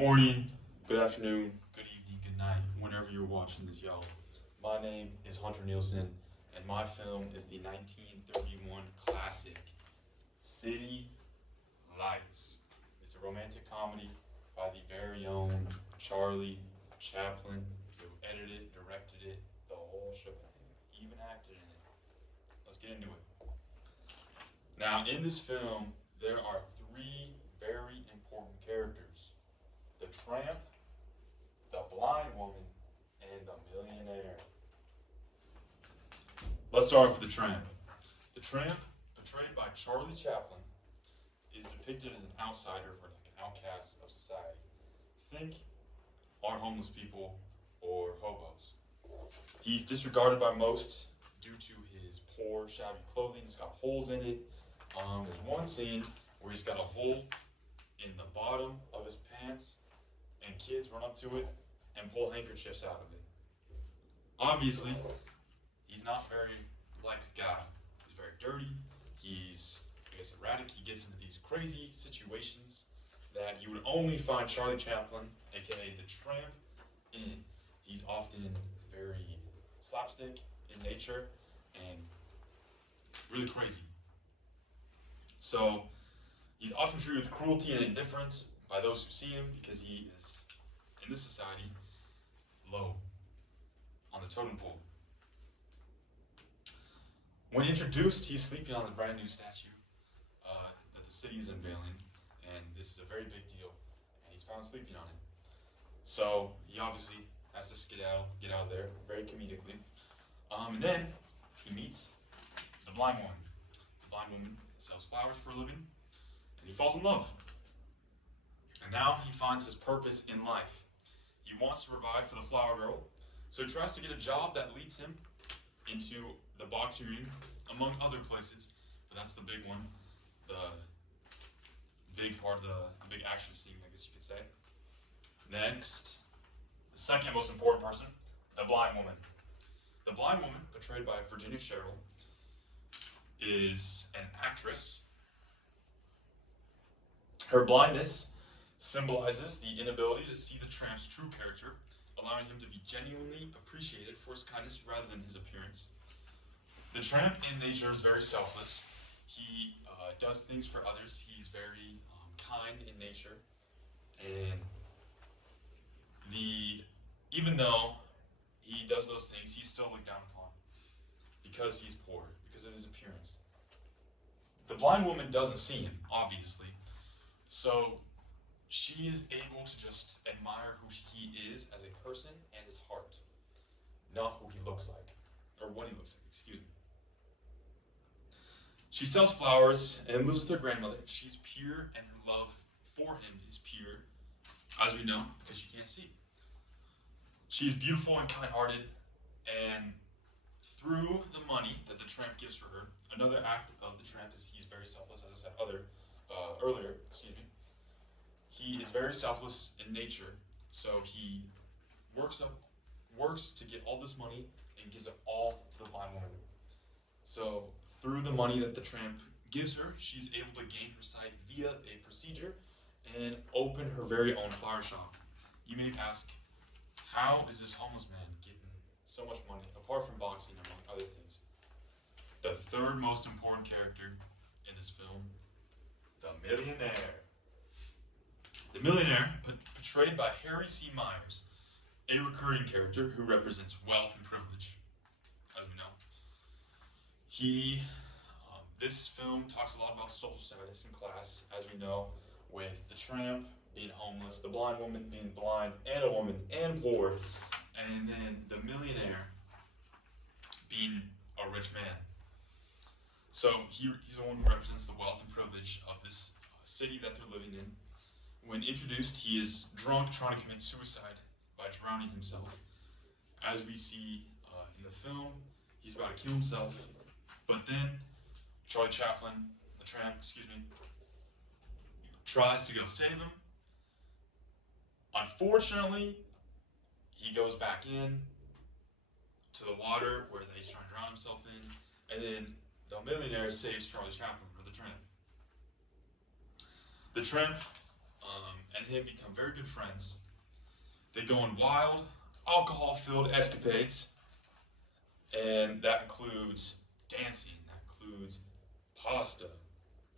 morning, good afternoon, good evening, good night, whenever you're watching this, y'all. My name is Hunter Nielsen, and my film is the 1931 classic, City Lights. It's a romantic comedy by the very own Charlie Chaplin, who edited, directed it, the whole shebang, even acted in it. Let's get into it. Now, in this film, there are three very important characters: the tramp, the blind woman, and the millionaire. Let's start off with the tramp. The tramp, portrayed by Charlie Chaplin, is depicted as an outsider or like an outcast of society. Think our homeless people or hobos. He's disregarded by most due to his poor, shabby clothing. He's got holes in it. There's one scene where he's got a hole in the bottom of his pants, and kids run up to it and pull handkerchiefs out of it. Obviously, he's not very liked guy. He's very dirty. He's, I guess, erratic. He gets into these crazy situations that you would only find Charlie Chaplin, aka the Tramp, in. He's often very slapstick in nature and really crazy. So he's often treated with cruelty and indifference by those who see him because he is, in this society, low on the totem pole. When introduced, he's sleeping on the brand new statue that the city is unveiling, and this is a very big deal, and he's found sleeping on it. So he obviously has to skedaddle, get out of there, very comedically. And then he meets the blind woman. The blind woman sells flowers for a living, and he falls in love. And now he finds his purpose in life. He wants to provide for the flower girl, so he tries to get a job that leads him into the boxing ring, among other places. But that's the big one, the big part of the big action scene, I guess you could say. Next, the second most important person, the blind woman. The blind woman, portrayed by Virginia Sherrill, is an actress. Her blindness symbolizes the inability to see the tramp's true character, allowing him to be genuinely appreciated for his kindness rather than his appearance. The tramp in nature is very selfless. He does things for others. He's very kind in nature, and even though he does those things, he's still looked down upon because he's poor, because of his appearance. The blind woman doesn't see him, obviously, so she is able to just admire who he is as a person and his heart, not who he looks like, or what he looks like, excuse me. She sells flowers and lives with her grandmother. She's pure, and her love for him is pure, as we know, because she can't see. She's beautiful and kind-hearted, and through the money that the tramp gives for her, another act of the tramp is he's very selfless, as I said earlier, He is very selfless in nature, so he works to get all this money and gives it all to the blind woman. So through the money that the tramp gives her, she's able to gain her sight via a procedure and open her very own flower shop. You may ask, how is this homeless man getting so much money, apart from boxing, among other things? The third most important character in this film, the millionaire. The millionaire, portrayed by Harry C. Myers, a recurring character who represents wealth and privilege, as we know. This film talks a lot about social status and class, as we know, with the tramp being homeless, the blind woman being blind, and a woman, and poor, and then the millionaire being a rich man. So he's the one who represents the wealth and privilege of this city that they're living in. When introduced, he is drunk, trying to commit suicide by drowning himself. As we see in the film, he's about to kill himself, but then Charlie Chaplin, the tramp, tries to go save him. Unfortunately, he goes back in to the water where he's trying to drown himself in, and then the millionaire saves Charlie Chaplin, or the tramp. The tramp and him become very good friends. They go on wild, alcohol-filled escapades, and that includes dancing, that includes pasta,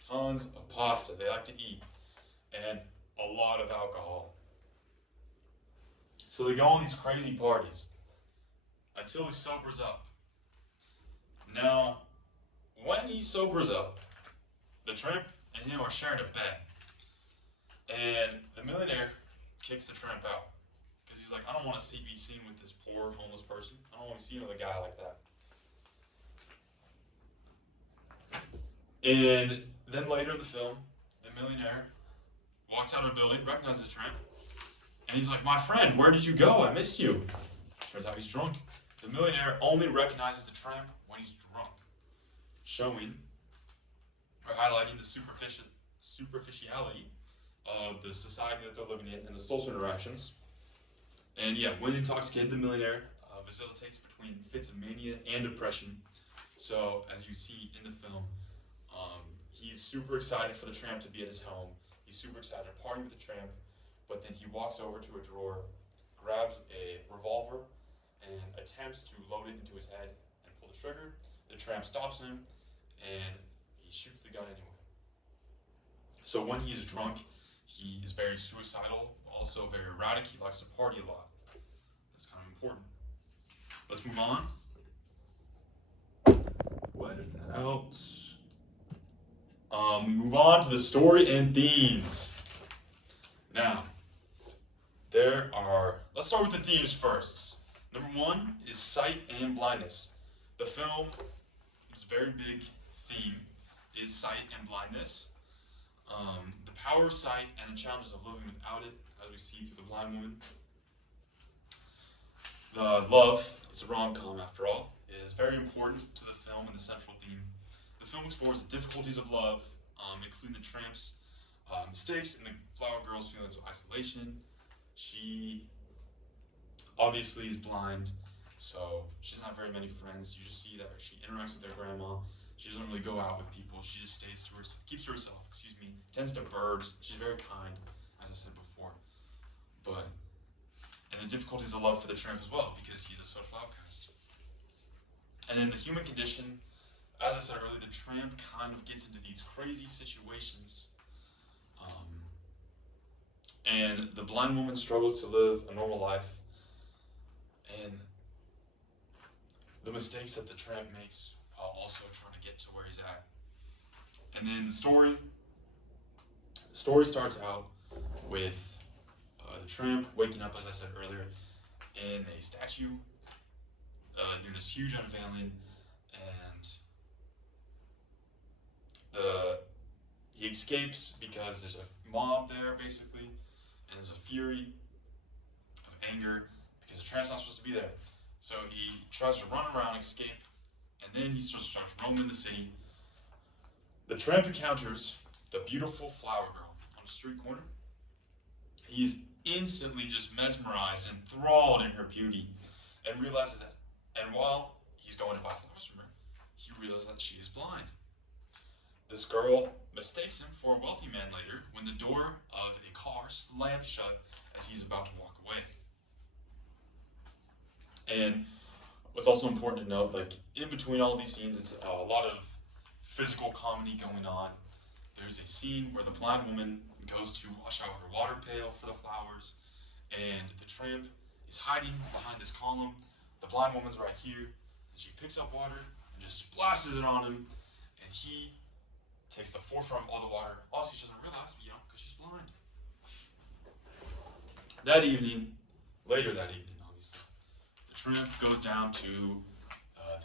tons of pasta they like to eat, and a lot of alcohol. So they go on these crazy parties until he sobers up. Now, when he sobers up, the tramp and him are sharing a bed, and the millionaire kicks the tramp out because he's like, I don't want to be seen with this poor homeless person. I don't want to be seen with a guy like that. And then later in the film, the millionaire walks out of a building, recognizes the tramp, and he's like, my friend, where did you go? I missed you. Turns out he's drunk. The millionaire only recognizes the tramp when he's drunk, showing or highlighting the superficiality of the society that they're living in and the social interactions. And yeah, when intoxicated, the millionaire vacillates between fits of mania and depression. So, as you see in the film, he's super excited for the tramp to be at his home. He's super excited to party with the tramp, but then he walks over to a drawer, grabs a revolver, and attempts to load it into his head and pull the trigger. The tramp stops him, and he shoots the gun anyway. So when he is drunk, he is very suicidal, also very erratic. He likes to party a lot. That's kind of important. Let's move on. We'll edit that out. We move on to the story and themes. Now, let's start with the themes first. Number one is sight and blindness. The film's very big theme is sight and blindness. The power of sight and the challenges of living without it, as we see through The Blind Woman. The love, it's a rom-com after all, is very important to the film and the central theme. The film explores the difficulties of love, including the tramp's mistakes and the flower girl's feelings of isolation. She obviously is blind, so she doesn't have very many friends. You just see that she interacts with her grandma. She doesn't really go out with people. She just keeps to herself, tends to birds. She's very kind, as I said before. And the difficulties of love for the tramp as well, because he's a social outcast. And then the human condition, as I said earlier, the tramp kind of gets into these crazy situations. And the blind woman struggles to live a normal life. And the mistakes that the tramp makes while also trying to get to where he's at. And then the story starts out with the tramp waking up, as I said earlier, in a statue, doing this huge unveiling, and he escapes because there's a mob there, basically, and there's a fury of anger because the tramp's not supposed to be there. So he tries to run around, escape, and then he starts roaming the city. The tramp encounters the beautiful flower girl on a street corner. He is instantly just mesmerized and enthralled in her beauty, and realizes that. And while he's going to buy flowers from her, he realizes that she is blind. This girl mistakes him for a wealthy man later when the door of a car slams shut as he's about to walk away. And what's also important to note, like in between all these scenes, it's a lot of physical comedy going on. There's a scene where the blind woman goes to wash out her water pail for the flowers, and the tramp is hiding behind this column. The blind woman's right here, and she picks up water and just splashes it on him, and he takes the forefront of all the water. Also, she doesn't realize, because she's blind. Later that evening, obviously, the tramp goes down to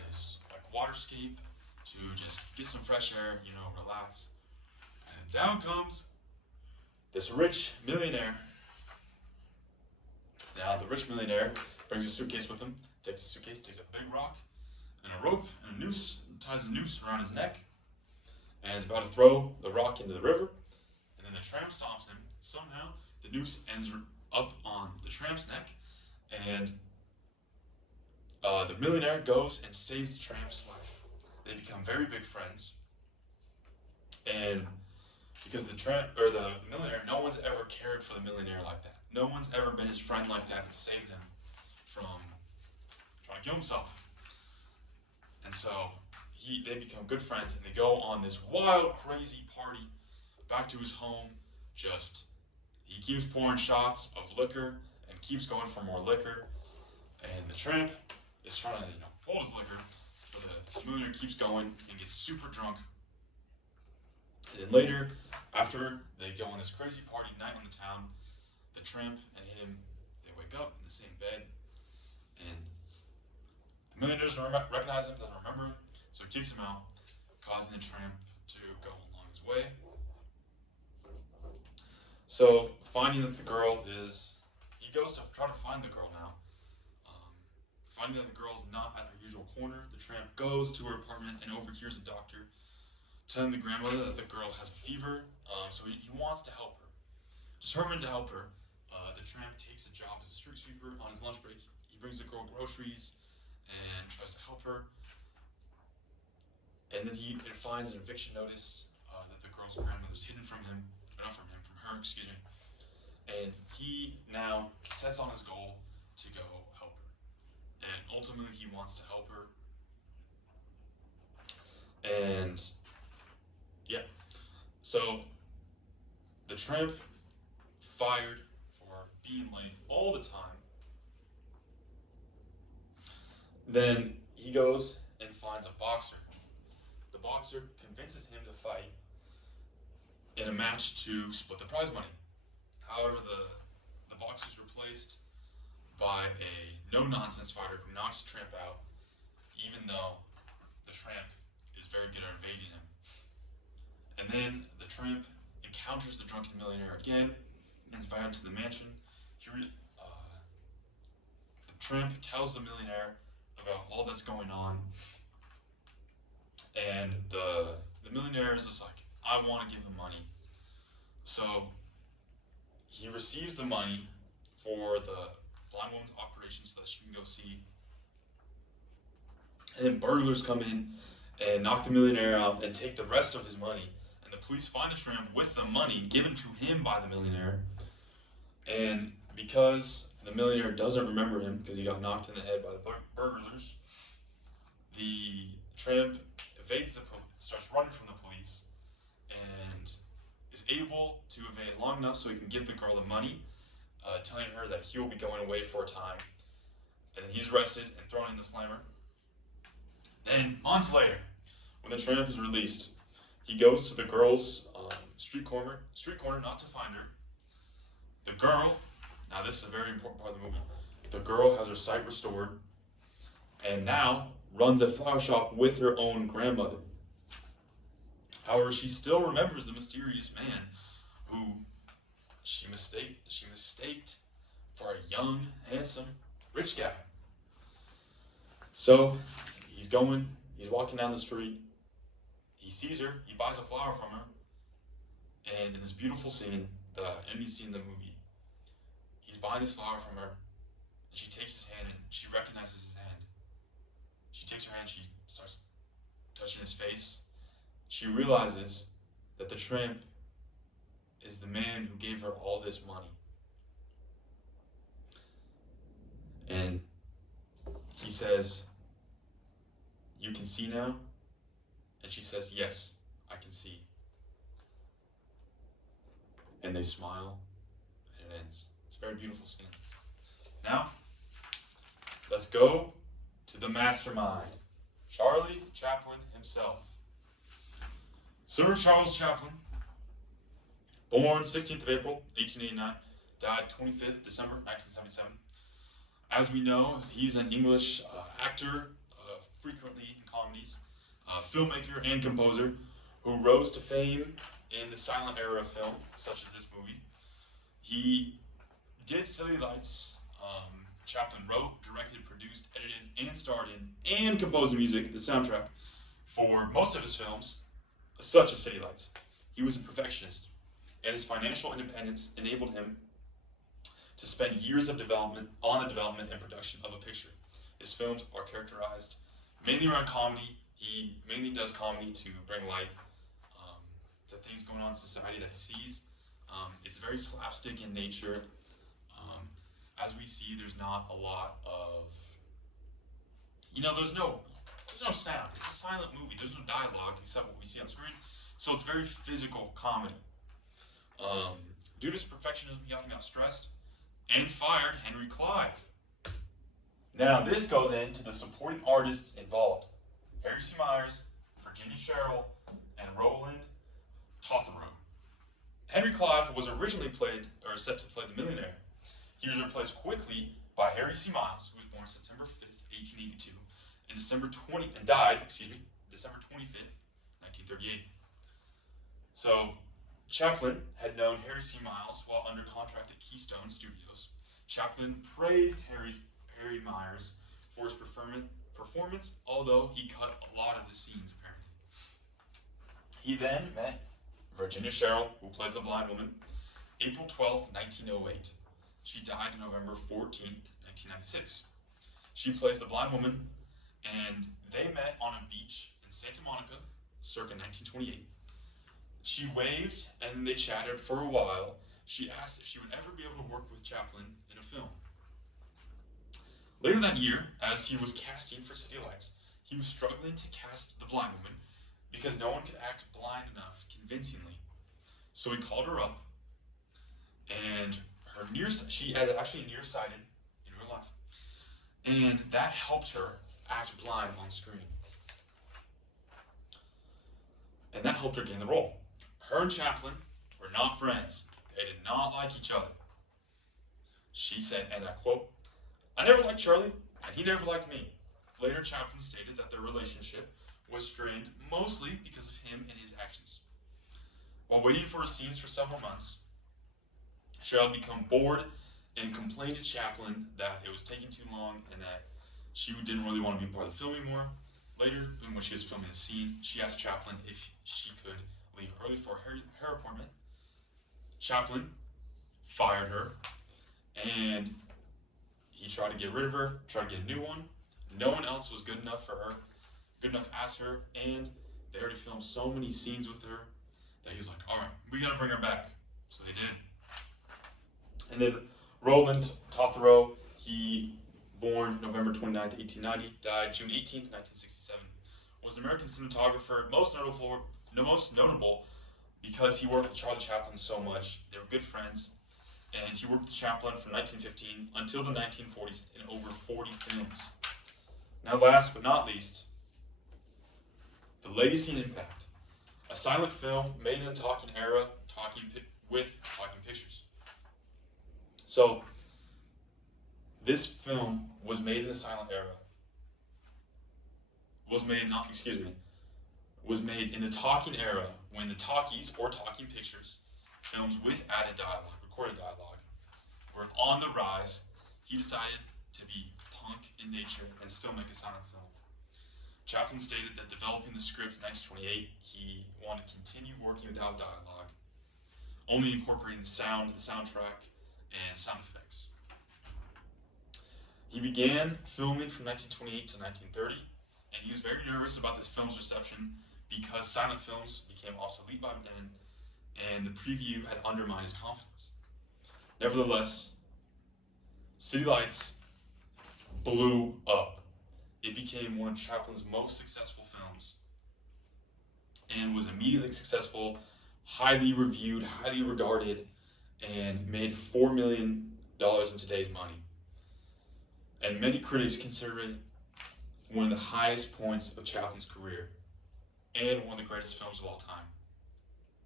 this waterscape to just get some fresh air, relax. And down comes this rich millionaire. Now, the rich millionaire brings a suitcase with him, takes the suitcase, takes a big rock, and a rope, and a noose, and ties a noose around his neck, and is about to throw the rock into the river, and then the tramp stomps him. Somehow, the noose ends up on the tramp's neck, and the millionaire goes and saves the tramp's life. They become very big friends, and Because the millionaire, no one's ever cared for the millionaire like that. No one's ever been his friend like that and saved him from trying to kill himself. And so they become good friends, and they go on this wild, crazy party back to his home. He keeps pouring shots of liquor and keeps going for more liquor. And the tramp is trying to, hold his liquor, but the millionaire keeps going and gets super drunk. And then later, after they go on this crazy party night in the town, the tramp and him, they wake up in the same bed, and the millionaire doesn't recognize him, doesn't remember him, so he kicks him out, causing the tramp to go along his way. So, finding that the girl he goes to try to find the girl now. Finding that the girl's not at her usual corner, the tramp goes to her apartment and overhears a doctor telling the grandmother that the girl has a fever, so he wants to help her. Determined to help her, the tramp takes a job as a street sweeper on his lunch break. He brings the girl groceries and tries to help her. And then he finds an eviction notice that the girl's grandmother's hidden from him, or not from him, from her, excuse me. And he now sets on his goal to go help her. And ultimately he wants to help her. And yeah, so the tramp, fired for being late all the time, then he goes and finds a boxer. The boxer convinces him to fight in a match to split the prize money. However, the boxer is replaced by a no-nonsense fighter who knocks the tramp out, even though the tramp is very good at evading him. And then the tramp encounters the drunken millionaire again and is invited to the mansion. The tramp tells the millionaire about all that's going on, and the millionaire is just like, I want to give him money. So he receives the money for the blind woman's operation so that she can go see. And then burglars come in and knock the millionaire out and take the rest of his money. And the police find the tramp with the money given to him by the millionaire. And because the millionaire doesn't remember him because he got knocked in the head by the burglars, the tramp starts running from the police, and is able to evade long enough so he can give the girl the money, telling her that he will be going away for a time. And then he's arrested and thrown in the slammer. Then, months later, when the tramp is released, he goes to the girl's street corner not to find her. The girl, now this is a very important part of the movie, the girl has her sight restored and now runs a flower shop with her own grandmother. However, she still remembers the mysterious man who she mistaked for a young, handsome, rich guy. So he's walking down the street, he sees her, he buys a flower from her, and in this beautiful scene, the ending scene of the movie, he's buying this flower from her, and she takes his hand and she recognizes his hand. She takes her hand, she starts touching his face. She realizes that the tramp is the man who gave her all this money. And he says, "You can see now?" And she says, "Yes, I can see." And they smile, and it ends. It's a very beautiful scene. Now, let's go to the mastermind, Charlie Chaplin himself. Sir Charles Chaplin, born 16th of April, 1889, died 25th December, 1977. As we know, he's an English actor, frequently in comedies, filmmaker and composer, who rose to fame in the silent era of film, such as this movie. He did City Lights. Chaplin wrote, directed, produced, edited, and starred in, and composed the music, the soundtrack, for most of his films, such as City Lights. He was a perfectionist, and his financial independence enabled him to spend years of development on the development and production of a picture. His films are characterized mainly around comedy. He mainly does comedy to bring light the things going on in society that he sees. It's very slapstick in nature. As we see, there's not a lot of, there's no sound. It's a silent movie. There's no dialogue except what we see on screen. So it's very physical comedy. Due to his perfectionism, he often got stressed and fired Henry Clive. Now, this goes into the supporting artists involved. Harry C. Myers, Virginia Sherrill, and Roland Totherow. Henry Clive was originally set to play the millionaire. He was replaced quickly by Harry C. Miles, who was born September 5th, 1882, and died December 25th, 1938. So, Chaplin had known Harry C. Miles while under contract at Keystone Studios. Chaplin praised Harry Myers for his performance, although he cut a lot of the scenes, apparently. He then met Virginia Sherrill, who plays the blind woman, April 12th, 1908. She died November 14th, 1996. She plays the blind woman, and they met on a beach in Santa Monica, circa 1928. She waved, and they chatted for a while. She asked if she would ever be able to work with Chaplin in a film. Later that year, as he was casting for City Lights, he was struggling to cast the blind woman because no one could act blind enough convincingly. So he called her up, and she had actually nearsighted in real life, and that helped her act blind on screen. And that helped her gain the role. Her and Chaplin were not friends. They did not like each other. She said, and I quote, "I never liked Charlie, and he never liked me." Later, Chaplin stated that their relationship was strained mostly because of him and his actions. While waiting for his scenes for several months, Cheryl had become bored and complained to Chaplin that it was taking too long and that she didn't really want to be part of the film anymore. Later, when she was filming the scene, she asked Chaplin if she could leave early for her appointment. Chaplin fired her, and he tried to get rid of her, tried to get a new one. No one else was good enough for her, good enough as her, and they already filmed so many scenes with her that he was like, all right, we gotta bring her back. So they did. And then Roland Totherow, he born November 29th, 1890, died June 18th, 1967, was an American cinematographer, most notable because he worked with Charlie Chaplin so much. They were good friends, and he worked with Chaplin from 1915 until the 1940s in over 40 films. Now, last but not least, the legacy and impact. A silent film made in the talking era, with talking pictures. So, this film was made in the silent era. Was made in the talking era when the talkies or talking pictures, films with added dialogue, recorded dialogue, were on the rise. He decided to be punk in nature and still make a silent film. Chaplin stated that developing the script in 1928, he wanted to continue working without dialogue, only incorporating the sound, the soundtrack, and sound effects. He began filming from 1928 to 1930, and he was very nervous about this film's reception because silent films became obsolete by then, and the preview had undermined his confidence. Nevertheless, City Lights blew up. It became one of Chaplin's most successful films and was immediately successful, highly reviewed, highly regarded, and made $4 million in today's money. And many critics consider it one of the highest points of Chaplin's career and one of the greatest films of all time.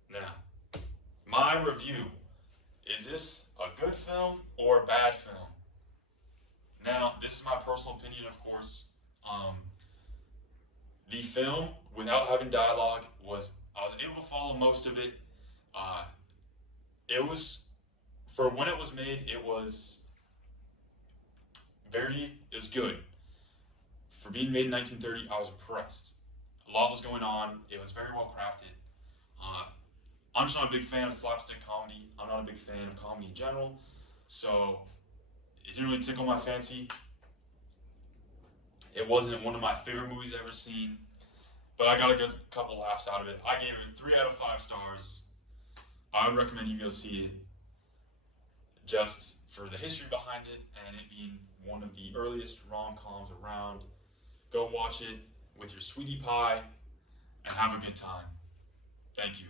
Now, my review. Is this a good film or a bad film? Now, this is my personal opinion, of course. The film, without having dialogue, I was able to follow most of it. It was, for when it was made, it was good. For being made in 1930, I was impressed. A lot was going on. It was very well crafted. I'm just not a big fan of slapstick comedy. I'm not a big fan of comedy in general. So it didn't really tickle my fancy. It wasn't one of my favorite movies I've ever seen. but I got a good couple laughs out of it. I gave it 3 out of 5 stars. I would recommend you go see it just for the history behind it and it being one of the earliest rom-coms around. Go watch it with your sweetie pie and have a good time. Thank you.